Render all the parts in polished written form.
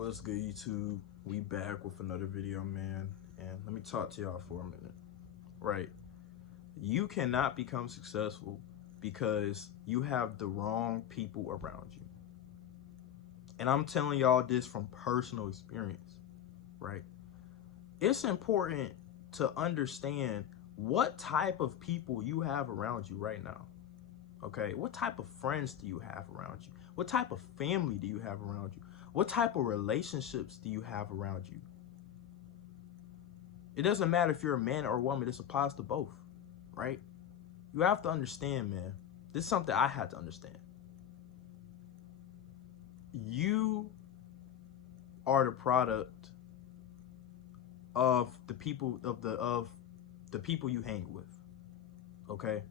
What's good, YouTube? We back with another video, man. And let me talk to y'all for a minute. Right. You cannot become successful because you have the wrong people around you. And I'm telling y'all this from personal experience, right? It's important to understand what type of people you have around you right now. Okay, what type of friends do you have around you? What type of family do you have around you? What type of relationships do you have around you? It doesn't matter if you're a man or a woman, this applies to both, right? You have to understand, man. This is something I had to understand. You are the product of the people of the people you hang with. Okay?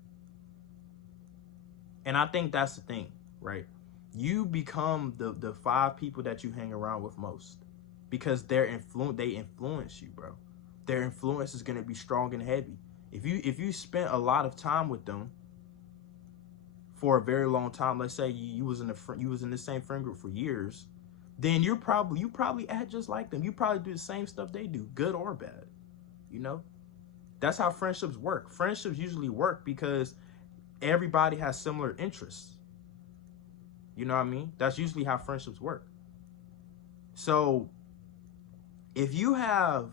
And I think that's the thing, right? You become the 5 people that you hang around with most because they influence you, bro. Their influence is gonna be strong and heavy. If you spent a lot of time with them for a very long time, let's say you was in the same friend group for years, then you probably act just like them. You probably do the same stuff they do, good or bad. You know, that's how friendships work. Friendships usually work because everybody has similar interests. You know what I mean? That's usually how friendships work. So if you have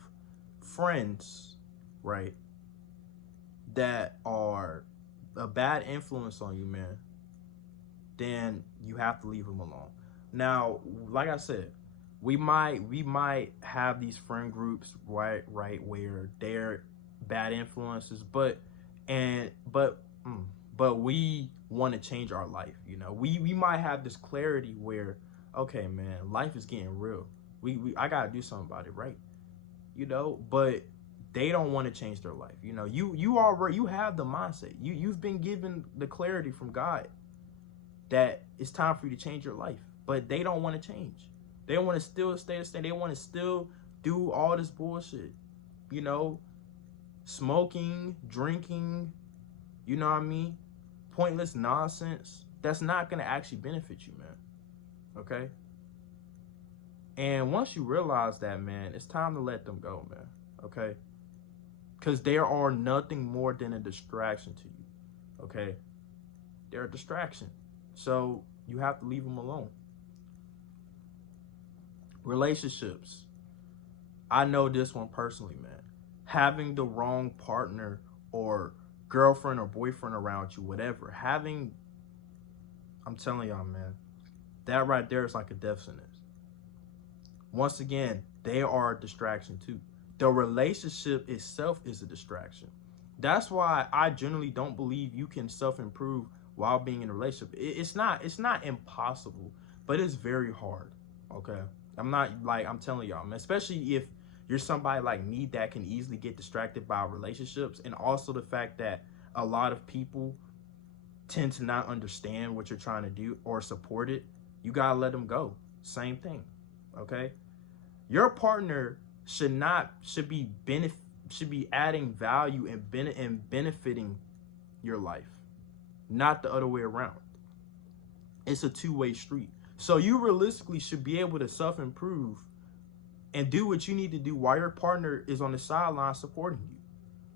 friends, right, that are a bad influence on you, man, then you have to leave them alone. Now, like I said, we might have these friend groups, right, where they're bad influences, but we want to change our life. You know, we might have this clarity where, okay, man, life is getting real. I gotta do something about it, right? You know, but they don't want to change their life. You know, you have the mindset. You've been given the clarity from God that it's time for you to change your life, but they don't want to change. They want to still stay the same. They want to still do all this bullshit. You know, smoking, drinking. You know what I mean? Pointless nonsense that's not going to actually benefit you, man. Okay? And once you realize that, man, it's time to let them go, man. Okay? Because they are nothing more than a distraction to you. Okay? They're a distraction. So you have to leave them alone. Relationships. I know this one personally, man. Having the wrong partner or girlfriend or boyfriend around you, whatever, I'm telling y'all, man, that right there is like a death sentence. Once again, they are a distraction too. The relationship itself is a distraction. That's why I generally don't believe you can self-improve while being in a relationship. It's not impossible, but it's very hard. Okay, I'm telling y'all, man, especially if you're somebody like me that can easily get distracted by relationships, and also the fact that a lot of people tend to not understand what you're trying to do or support it. You gotta let them go. Same thing. Okay, your partner should be adding value and benefiting your life, not the other way around. It's a two-way street. So you realistically should be able to self-improve and do what you need to do while your partner is on the sideline supporting you,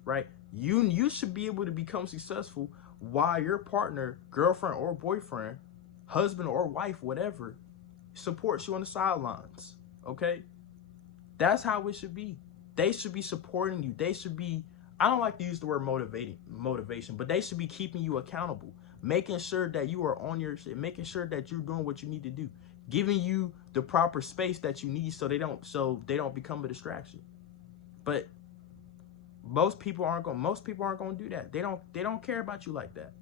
right? You should be able to become successful while your partner, girlfriend or boyfriend, husband or wife, whatever, supports you on the sidelines, okay? That's how it should be. They should be supporting you. They should be, I don't like to use the word motivation, but they should be keeping you accountable, making sure that you are on your shit, making sure that you're doing what you need to do, giving you the proper space that you need so they don't become a distraction. But most people aren't going to do that. They don't care about you like that.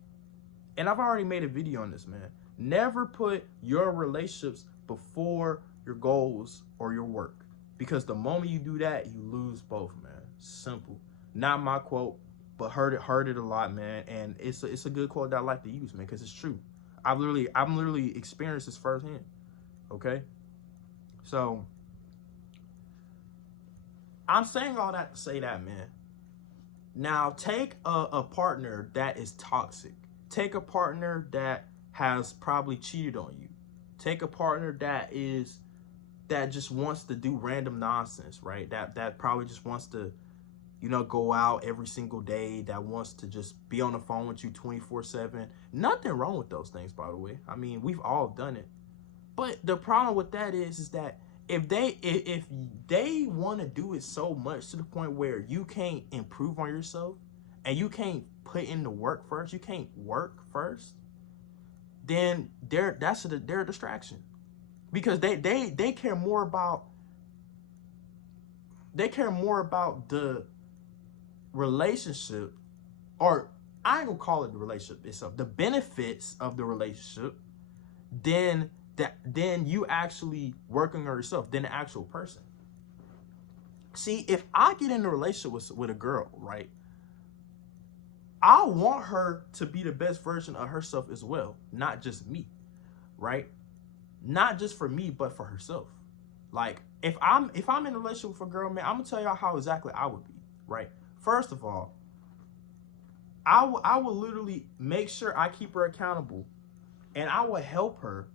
And I've already made a video on this, man. Never put your relationships before your goals or your work, because the moment you do that, you lose both, man. Simple. Not my quote, but heard it a lot, man. And it's a good quote that I like to use, man, because it's true. I'm literally experienced this firsthand. Okay, so I'm saying all that to say that, man. Now take a partner that is toxic. Take a partner that has probably cheated on you. Take a partner that is that just wants to do random nonsense, right? That probably just wants to, go out every single day, that wants to just be on the phone with you 24/7. Nothing wrong with those things, by the way. I mean, we've all done it. But the problem with that is that if they want to do it so much to the point where you can't improve on yourself and you can't put in the work first, you can't work first, then they're a distraction. Because they care more about the relationship, or I ain't gonna call it the relationship itself, the benefits of the relationship, than you actually working on yourself, than the actual person. See, if I get in a relationship with a girl, right, I want her to be the best version of herself as well, not just me, right? Not just for me, but for herself. Like, if I'm in a relationship with a girl, man, I'm gonna tell y'all how exactly I would be, right? First of all, I will literally make sure I keep her accountable, and I will help her.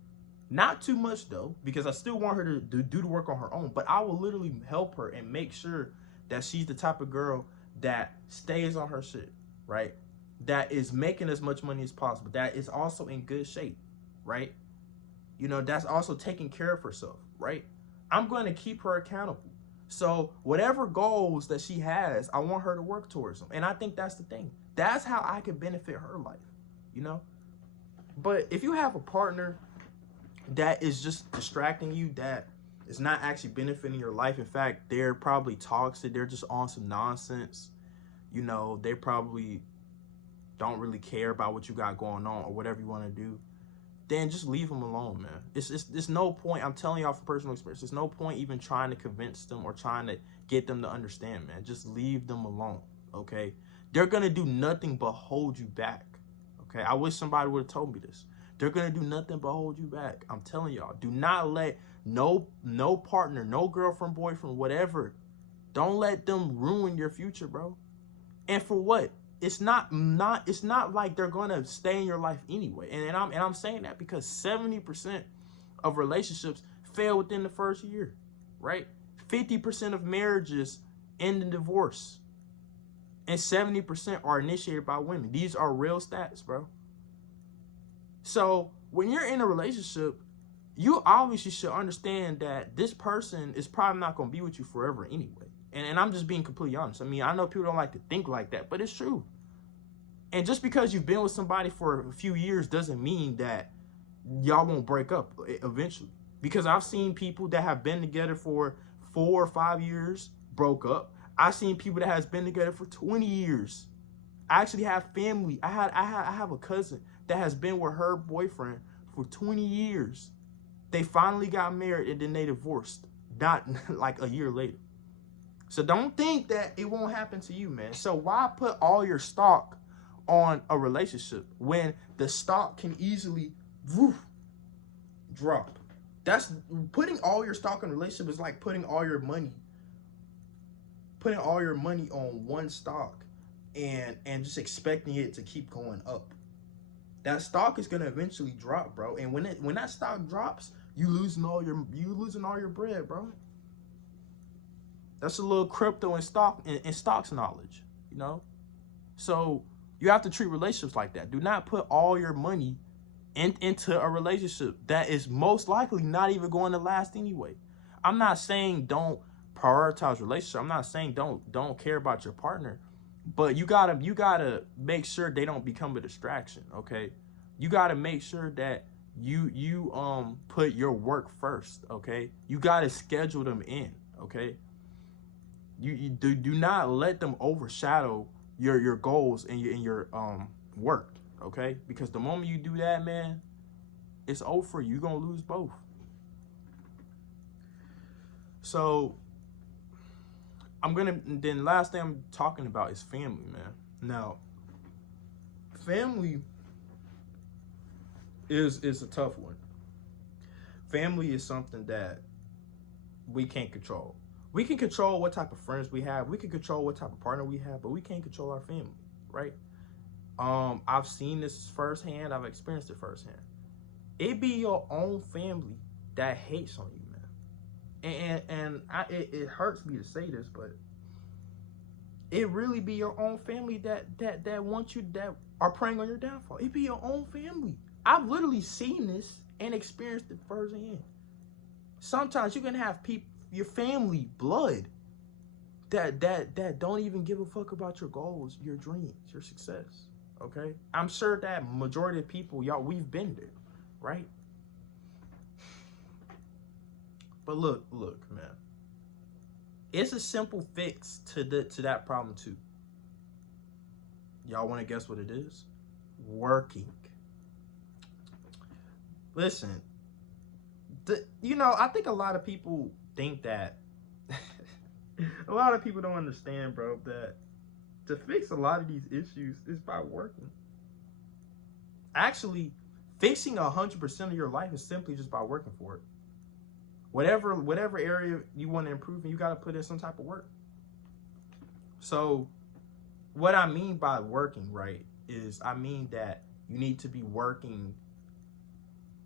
Not too much though, because I still want her to do the work on her own, but I will literally help her and make sure that she's the type of girl that stays on her shit, right? That is making as much money as possible, that is also in good shape, right? That's also taking care of herself, right? I'm going to keep her accountable. So whatever goals that she has, I want her to work towards them. And I think that's the thing. That's how I can benefit her life. But if you have a partner that is just distracting you, that is not actually benefiting your life, in fact, they're probably toxic, they're just on some nonsense, they probably don't really care about what you got going on or whatever you want to do, then just leave them alone, man. It's no point. I'm telling y'all from personal experience. There's no point even trying to convince them or trying to get them to understand, man. Just leave them alone, okay? They're going to do nothing but hold you back, okay? I wish somebody would have told me this. They're going to do nothing but hold you back. I'm telling y'all. Do not let no partner, no girlfriend, boyfriend, whatever. Don't let them ruin your future, bro. And for what? It's not like they're gonna stay in your life anyway. And I'm saying that because 70% of relationships fail within the first year, right? 50% of marriages end in divorce, and 70% are initiated by women. These are real stats, bro. So when you're in a relationship, you obviously should understand that this person is probably not gonna be with you forever anyway. And I'm just being completely honest. I mean, I know people don't like to think like that, but it's true. And just because you've been with somebody for a few years doesn't mean that y'all won't break up eventually. Because I've seen people that have been together for 4 or 5 years broke up. I've seen people that has been together for 20 years. I actually have family. I have a cousin that has been with her boyfriend for 20 years. They finally got married and then they divorced, not like a year later. So don't think that it won't happen to you, man. So why put all your stock on a relationship when the stock can easily drop? That's putting all your stock in a relationship is like putting all your money on one stock and just expecting it to keep going up. That stock is gonna eventually drop, bro. And when that stock drops, you losing all your bread, bro. That's a little crypto and stocks knowledge, So you have to treat relationships like that. Do not put all your money into a relationship that is most likely not even going to last anyway. I'm not saying don't prioritize relationship. I'm not saying don't care about your partner, but you gotta make sure they don't become a distraction. Okay, you gotta make sure that you put your work first. Okay, you gotta schedule them in. Okay. You do not let them overshadow your goals and your work, okay? Because the moment you do that, man, it's over. You're gonna lose both. So then last thing I'm talking about is family, man. Now, family is a tough one. Family is something that we can't control. We can control what type of friends we have. We can control what type of partner we have, but we can't control our family, right? I've seen this firsthand. I've experienced it firsthand. It be your own family that hates on you, man. It hurts me to say this, but it really be your own family that want you, that are preying on your downfall. It be your own family. I've literally seen this and experienced it firsthand. Sometimes you can have people, your family, blood, that don't even give a fuck about your goals, your dreams, your success. Okay, I'm sure that majority of people, y'all, we've been there, right? But look, man. It's a simple fix to that problem too. Y'all want to guess what it is? Working. Listen, I think a lot of people think that a lot of people don't understand, bro, that to fix a lot of these issues is by working. Actually, fixing 100% of your life is simply just by working for it. Whatever area you want to improve in, you got to put in some type of work. So what I mean by working, right, is I mean that you need to be working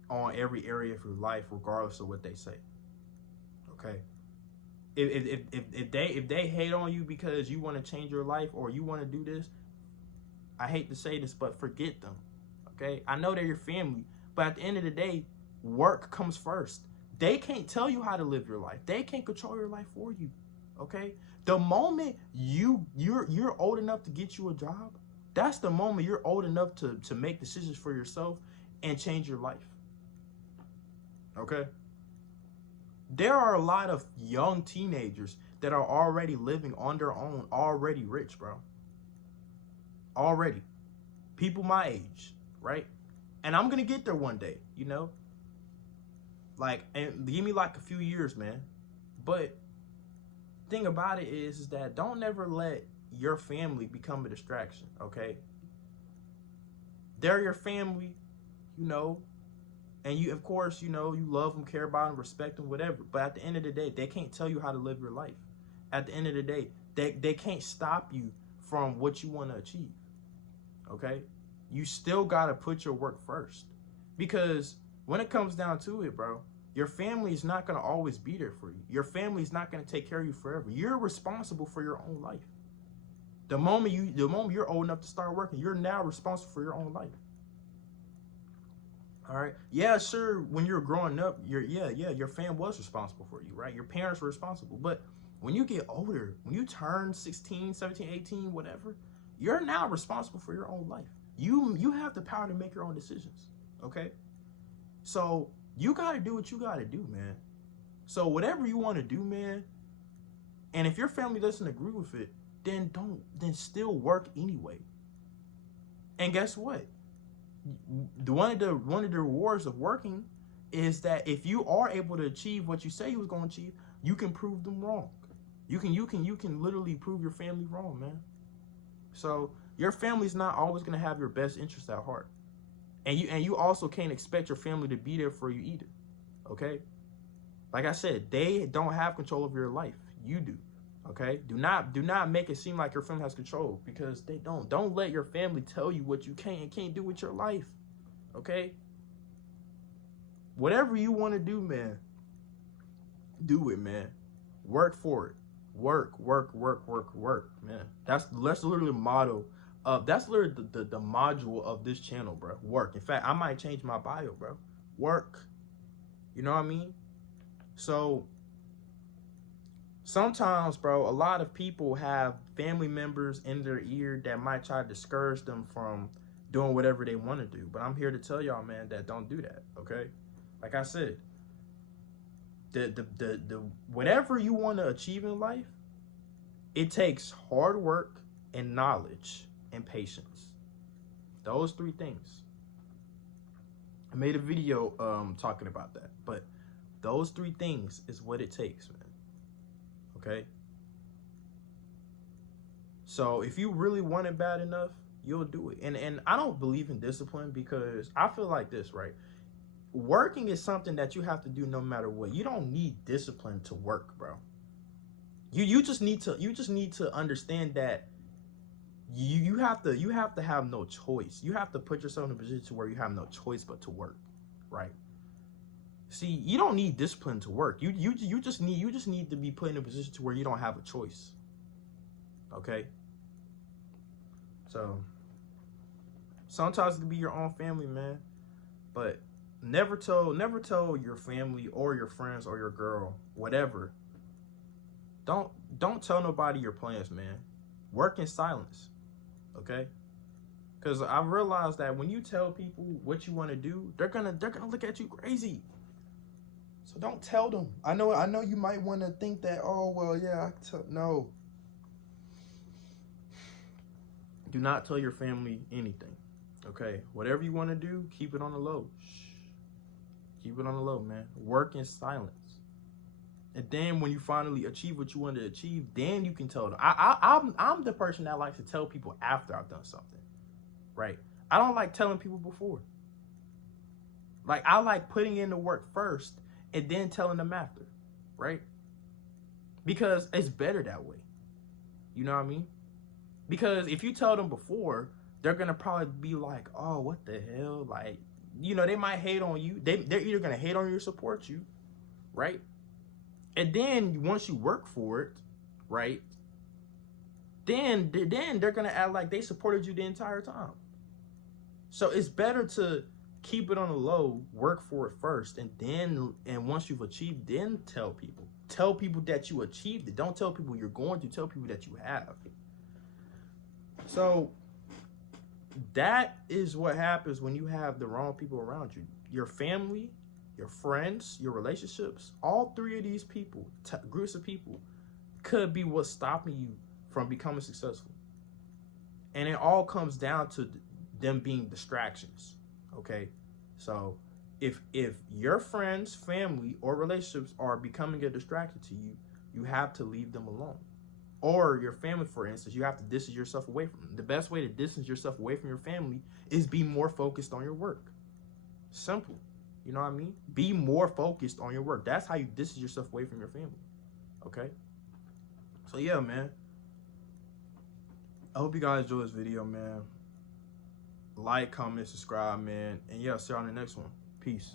on every area of your life, regardless of what they say. Okay. If they hate on you because you want to change your life or you want to do this, I hate to say this, but forget them. Okay. I know they're your family, but at the end of the day, work comes first. They can't tell you how to live your life. They can't control your life for you. Okay. The moment you're old enough to get you a job, that's the moment you're old enough to make decisions for yourself and change your life. Okay. There are a lot of young teenagers that are already living on their own, already rich, bro. Already. People my age, right? And I'm going to get there one day, Like, and give me like a few years, man. But thing about it is that don't never let your family become a distraction, okay? They're your family, and you, of course, you love them, care about them, respect them, whatever. But at the end of the day, they can't tell you how to live your life. At the end of the day, they can't stop you from what you want to achieve. Okay? You still got to put your work first. Because when it comes down to it, bro, your family is not going to always be there for you. Your family is not going to take care of you forever. You're responsible for your own life. The moment you're old enough to start working, you're now responsible for your own life. All right. Yeah, sure. When you're growing up, your family was responsible for you, right? Your parents were responsible. But when you get older, when you turn 16, 17, 18, whatever, you're now responsible for your own life. You have the power to make your own decisions. Okay? So you got to do what you got to do, man. So whatever you want to do, man, and if your family doesn't agree with it, then still work anyway. And guess what? One of the rewards of working is that if you are able to achieve what you say you was going to achieve, you can prove them wrong. You can literally prove your family wrong, man. So your family's not always going to have your best interest at heart. And you also can't expect your family to be there for you either. Okay? Like I said, they don't have control of your life. You do. Okay? Do not make it seem like your family has control, because they don't. Don't let your family tell you what you can and can't do with your life. Okay? Whatever you want to do, man, do it, man. Work for it. Work, man. That's literally the motto. That's literally the module of this channel, bro. Work. In fact, I might change my bio, bro. Work. You know what I mean? So sometimes, bro, a lot of people have family members in their ear that might try to discourage them from doing whatever they want to do. But I'm here to tell y'all, man, that don't do that, okay? Like I said, the whatever you want to achieve in life, it takes hard work and knowledge and patience. Those three things. I made a video talking about that, but those three things is what it takes, man. Okay? So if you really want it bad enough, you'll do it. And I don't believe in discipline, because I feel like this, right? Working is something that you have to do no matter what. You don't need discipline to work, bro. You just need to understand that you have to have no choice. You have to put yourself in a position where you have no choice but to work, right? See, you don't need discipline to work. You just need to be put in a position to where you don't have a choice. Okay? So sometimes it can be your own family, man. But never tell your family or your friends or your girl, whatever. Don't tell nobody your plans, man. Work in silence. Okay? Because I realized that when you tell people what you want to do, they're gonna look at you crazy. So don't tell them. I know you might want to think that, oh well, yeah, no. Do not tell your family anything. Okay? Whatever you want to do, keep it on the low. Shh. Keep it on the low, man. Work in silence. And then when you finally achieve what you want to achieve, then you can tell them. I'm the person that likes to tell people after I've done something, right? I don't like telling people before. Like, I like putting in the work first and then telling them after, right? Because it's better that way. You know what I mean? Because if you tell them before, they're going to probably be like, oh, what the hell? Like, you know, they might hate on you. They're either going to hate on you or support you, right? And then once you work for it, right, then they're going to act like they supported you the entire time. So it's better to keep it on the low, work for it first, and once you've achieved, then tell people. Tell people that you achieved it. Don't tell people you're going to. Tell people that you have. So that is what happens when you have the wrong people around you. Your family, your friends, your relationships, all three of these people, groups of people, could be what's stopping you from becoming successful. And it all comes down to them being distractions, okay? So if your friends, family, or relationships are becoming a distraction to you, you have to leave them alone. Or your family, for instance, you have to distance yourself away from them. The best way to distance yourself away from your family is be more focused on your work. Simple. You know what I mean? Be more focused on your work. That's how you distance yourself away from your family. Okay? So yeah, man. I hope you guys enjoyed this video, man. Like, comment, subscribe, man. And yeah, see you on the next one. Peace.